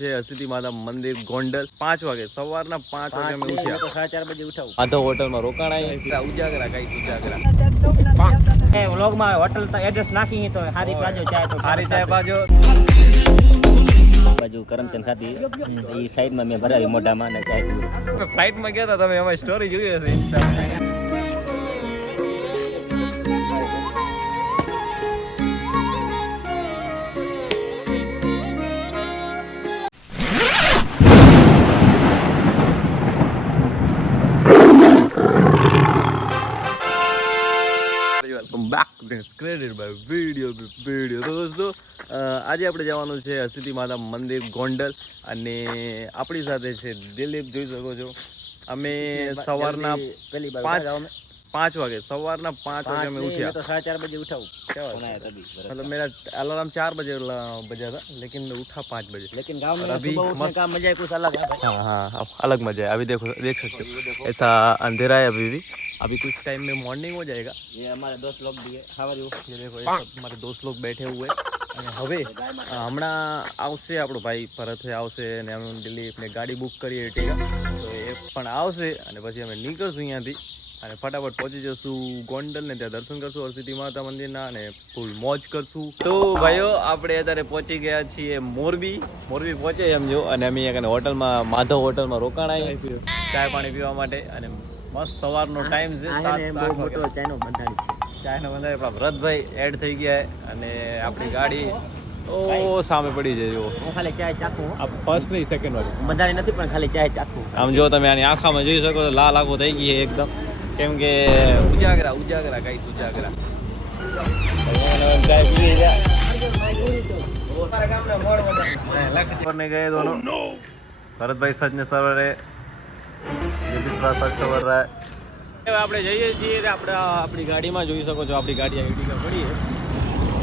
છે હસીતી માતા મંદિર ગોંડલ 5 વાગે સવારના 5 વાગે અમે ઉઠ્યા તો 4:30 બજે ઉઠાવું આધો હોટલમાં રોકાણા ઉજાગરા કઈ ઉજાગરા એ વ્લોગમાં હોટલ તો એડ્રેસ નાખી તો હારી પાજો ચાય તો હારી ચાય બાજો બાજુ કરમચંદ ખાધી એ સાઈડમાં મેં ભરાવી મોઢામાં ને ચાય ફ્લાઇટમાં ગયા હતા તમે અમારી સ્ટોરી જોઈ હશે ઇન્સ્ટામાં બેક ક્રેડિટ બાય વિડીયો તો દોસ્તો આજે આપણે જવાનું છે હસીતી માતા મંદિર ગોંડલ અને આપણી સાથે છે દિલીપ જોઈ શકો છો અમે સવારના પહેલી બાર 5 વાગે સવારના 5 વાગે અમે उठा तो 4:30 बजे उठाऊं मतलब मेरा अलार्म 4 बजे बजा था लेकिन उठा 5 बजे लेकिन गांव में अभी सुबह उठने का मजा ही कुछ अलग है भाई। हाँ अलग मजा है अभी देखो देख सकते हो ऐसा अंधेरा है अभी कुछ टाइम में मॉर्निंग हो जाएगा ये हमारे दोस्त लोग भी है हाउ आर यू ये देखो ये सब हमारे दोस्त लोग बैठे हुए અને હવે હમણાં આવશે આપણો ભાઈ ભરતભાઈ આવશે અને અમે દિલીપને ગાડી બુક કરી એર્ટિગા તો એ પણ આવશે અને પછી અમે નીકળશું અહીંયાથી અને ફટાફટ પહોંચી જશું ગોંડલ ને ત્યાં દર્શન કરશું હરસિદ્ધિ માતા મંદિરના અને ફૂલ મોજ કરશું તો ભાઈઓ આપણે અત્યારે પહોંચી ગયા છીએ મોરબી પહોંચે એમ જો અને અમે અહીંયા હોટલમાં માધવ હોટલમાં રોકાણા ચાય પાણી પીવા માટે અને મસ્ત સવારનો ટાઈમ છે બહુ મોટો ચાઈનો બંધાણી છે ચાયનો બંધાય આપણા ભરતભાઈ એડ થઈ ગયા અને આપણી ગાડી ઓ સામે પડી જાય જો હું ખાલી ચાય ચાખું આ ફર્સ્ટ નહીં સેકન્ડ વાળી બંધાણી નથી પણ ખાલી ચાય ચાખું આમ જો તમે આની આંખામાં જોઈ શકો તો લાલ આંખો થઈ ગઈ છે એકદમ કેમ કે ઉજાગરા કઈ ઉજાગરા गए दोनों भरत भाई सच ने सवारे सवर रहा है આપણે જઈએ છીએ આપણે આપણી ગાડીમાં જોઈ શકો છો આપણી ગાડી એર્ટિગા પડી છે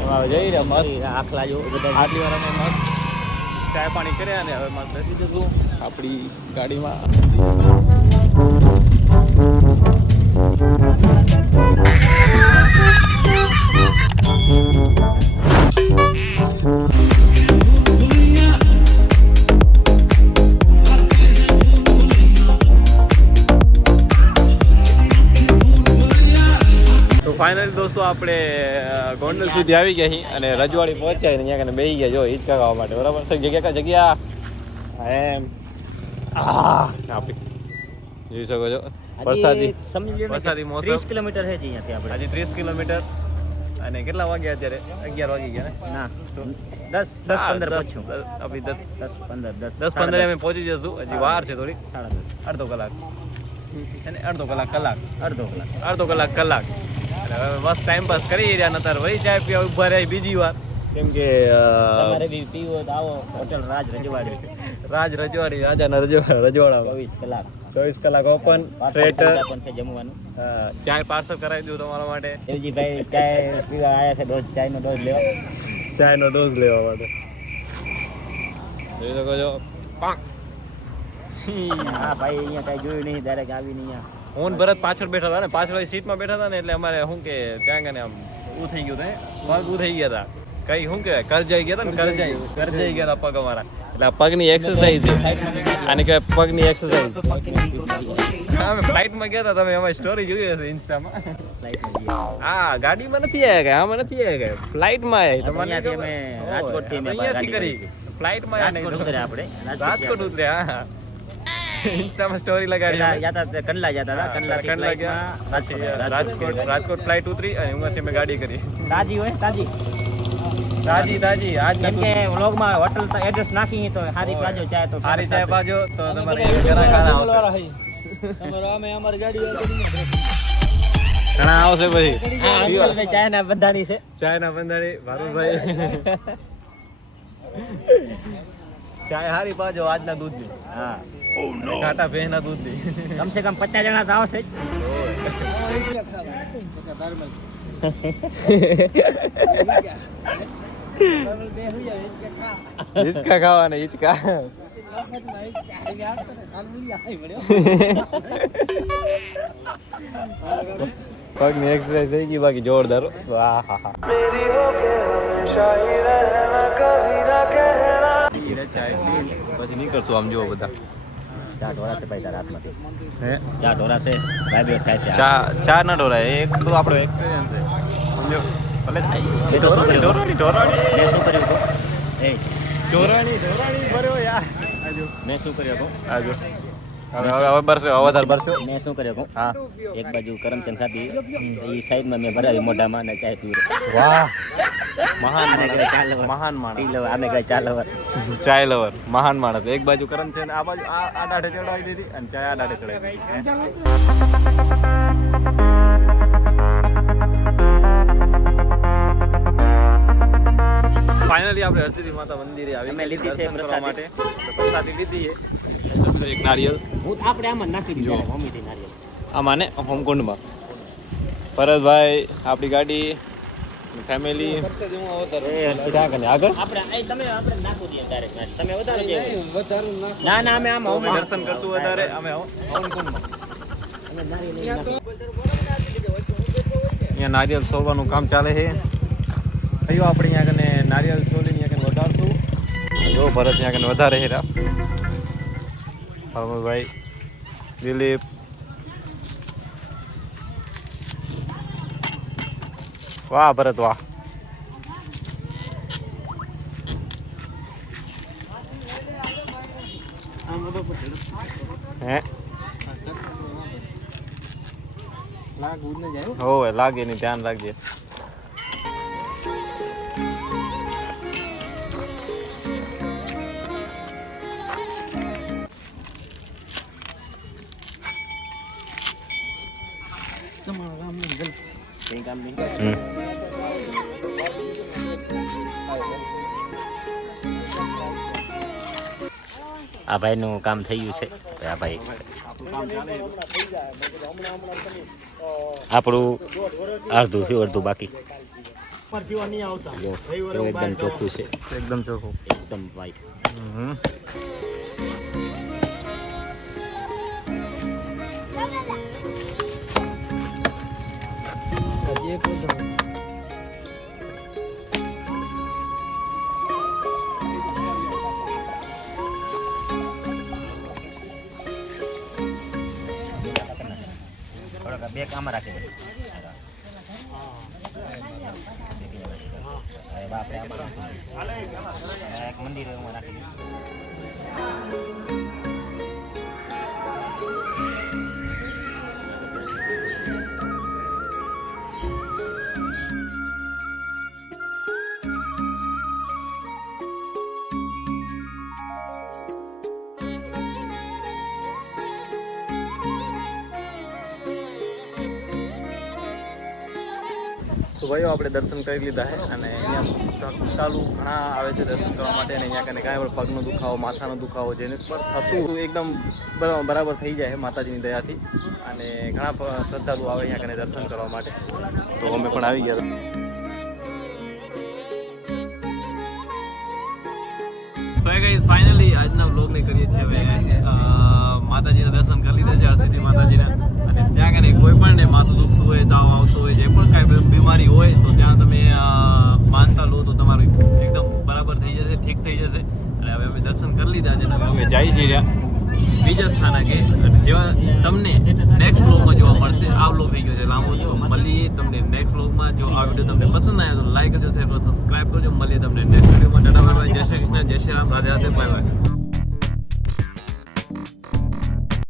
એમાં જઈ રહ્યા મસ્ત આખલા જો બધા આટલી વાર અમે મસ્ત ચાય પાણી કર્યા અને હવે મસ્ત બેસી જશું આપણી ગાડીમાં ફાઇનલી દોસ્તો આપણે ગોંડલ સુધી આવી ગયા છીએ અને રજવાડી પહોંચ્યા અહીંયા કને બેસી ગયા જો હિંચકા ખાવા માટે બરાબર જગ્યા એમ આપી જોઈ શકો છો વરસાદી મોસમ 30 કિલોમીટર છે અહીંયાથી આપણે હજી 30 કિલોમીટર અને કેટલા વાગ્યા અત્યારે 11 વાગી ગયા ને ના 10-15 પહોંચ્યું અભી 10-15 અમે પહોંચી જશું હજી વાર છે થોડી 10:30 અડધો કલાક હવે બસ ટાઈમ પાસ કરી રહ્યા નતર વહી ચાય પીવા ઉભા રહ્યા બીજી વાર કેમ કે તમારે બી પીવો તો આવો હોટલ રાજ રજવાડી રાજાના રજવાડા 24 કલાક ઓપન થિયેટર પણ છે જમવાનું ચાય પાર્સલ કરાવી દઉં તમારા માટે દેવજીભાઈ ચાય પીવા આવ્યા છે ચાયનો ડોઝ લેવા માટે જોઈ શકો છો હા ભાઈ અહીંયા કઈ જોયું નહીં ડાયરેક્ટ આવી નહીં અહીંયા હું ભરત પાછળ બેઠા હતા ને પાછળ સીટમાં બેઠા હતા ને એટલે અમારે શું કે ત્યાં કને આમ ઊ થઈ ગયું પગ ઊ થઈ ગયા હતા કઈ શું કહેવાય કરજાઈ ગયા હતા ને કરજાઈ ગયા હતા પગ અમારા એટલે પગની એક્સરસાઇઝ છે આને કહેવાય પગની એક્સરસાઇઝ અમે ફ્લાઇટમાં ગયા હતા તમે અમારી સ્ટોરી જોઈ હશે ઇન્સ્ટામાં હા ગાડીમાં નથી આવ્યા ગયા આમાં નથી આવ્યા ગયા ફ્લાઇટમાં આવ્યા અમે રાજકોટથી અહીંયાથી કરી ફ્લાઇટમાં રાજકોટ ઉતર્યા હા इंस्टा स्टोरी लगाड़ी कंडला जाता था कंडला गया રાજકોટ ફ્લાઇટ ઉતરી અને ઉંમરથી મેં ગાડી કરી તાજી હોય તાજી આજ કેમ કે વ્લોગમાં હોટલ તો એડ્રેસ નાખી તો હારી પાજો ચાય તો તમારે ઘણા ખાના આવશે તમારો અમે અમારી ગાડી ઘણા આવશે પછી ચાયના બંધાણી ભારુભાઈ ચાય હારી પાજો આજના દૂધની હા ઘાટા ભેંસના દૂધની કમ સે કમ 50 જણા તો આવશે હિંચકા ખાવાના હિંચકા પગની એક્સરસાઇઝ થઈ ગઈ બાકી જોરદાર પીને ચાય પી પછી નીકળશું. આમ જુઓ બધા ચા ઢોરા છે ભાઈ તારા હાથમાંથી. હે ચા ઢોરા છે ભાઈ બે થાય છે. ચા ના ઢોરાય, એક તો આપણો એક્સપિરિયન્સ છે સમજો. ભલે એ તો શું કર્યું? ઢોરાણી મેં શું કર્યું હતું? એ ઢોરાણી ભર્યો યાર. આજો મેં શું કર્યું હતું? આજો હવે બરસો વધારે બરસો. મેં શું કર્યું હતું? હા એક બાજુ કરમચંદ ખાધી એ સાઈડમાં મેં ભરાવી મોઢામાં અને ચાય પીવી. વાહ મહાન આને કહેવાય ચા લવર. મહાન માણસ. ટી લવર, આને કહેવાય ચા લવર. ચાય લવર મહાન માણસ. એક બાજુ કરમ છે આ બાજુ આ દાઢે ચડાવી દીધી અને ચાય આ દાઢે ચડાવી દીધી. ફાઇનલી આપણે હરસિદ્ધિ માતા મંદિરે આવી અમે લીધી છે દર્શન કરવા પ્રસાદી. માટે. તો પ્રસાદી લીધી છે એક નારિયેલ હું આપણે આમાં નાખી દીધું મમ્મીથી નારિયેલ. આમાં ને હોમકુંડમાં. ભરતભાઈ આપણી ગાડી ફેમિલી એ સીધા કરીને આગળ આપણે નાખવું દઈએ ડાયરેક્ટ. તમે વધારે ના ના અમે આમાં અમે દર્શન કરશું વધારે. અમે હોમકુંડમાં અહીંયા નારિયેલ સોલવાનું કામ ચાલે છે. ભાઈઓ આપણે અહીંયા કને નારિયેલ સોલી અહીંયા કને વધારશું. જો ભરત અહીંયા કને વધારે છે. ભાઈ દિલીપ વાહ ભરત વાહ. હે હોવે લાગે નહીં, ધ્યાન રાખજે. કંઈ કામ નહીં. આ ભાઈનું કામ થઈ ગયું છે. આ ભાઈ આપણું અડધું થયું, અડધું બાકી. જો, એકદમ ચોખ્ખું છે, એકદમ ચોખ્ખું. એકદમ વ્હાઈટ. થોડાક બે કામ રાખી દે. આપણે આમાં એક મંદિર એમાં રાખી દે. તો ભાઈઓ આપણે દર્શન કરી લીધા છે અને અહીંયા શ્રદ્ધાળુ ઘણા આવે છે દર્શન કરવા માટે. અને અહીંયા કને કાંઈ પણ પગનો દુખાવો, માથાનો દુખાવો જેને પર થતું એકદમ બરાબર થઈ જાય છે માતાજીની દયાથી. અને ઘણા શ્રદ્ધાળુ આવે અહીંયા કને દર્શન કરવા માટે. તો અમે પણ આવી ગયા. સો ગાઈઝ ફાઇનલી આજના વ્લોગને કરીએ છીએ હવે. માતાજીના દર્શન કરી લીધા છે, હરસિદ્ધિ માતાજીના. અને ત્યાં કને કોઈ પણ ને માથું દુખતું હોય, તાવ આવતો હોય, જે પણ કાંઈ બીમારી હોય તો ત્યાં તમે માનતા લો તો તમારું એકદમ બરાબર થઈ જશે, ઠીક થઈ જશે. અને હવે અમે દર્શન કરી લીધા છે. હવે જઈ છીએ બીજા સ્થાનકે. અને જેવા તમને નેક્સ્ટ વ્લોગમાં જોવા મળશે. આ વ્લોગ થઈ ગયો છે લાંબો, તો મળીએ તમને નેક્સ્ટ વ્લોગમાં. જો આ વિડીયો તમને પસંદ આવ્યો તો લાઈક કરજો, શેર કરજો, સબસ્ક્રાઈબ કરજો. મળીએ તમને નેક્સ્ટ વિડીયોમાં. ટાટા બાય બાય, જય શ્રી કૃષ્ણ, જય શ્રી રામ, રાધે રાધે, બાય બાય.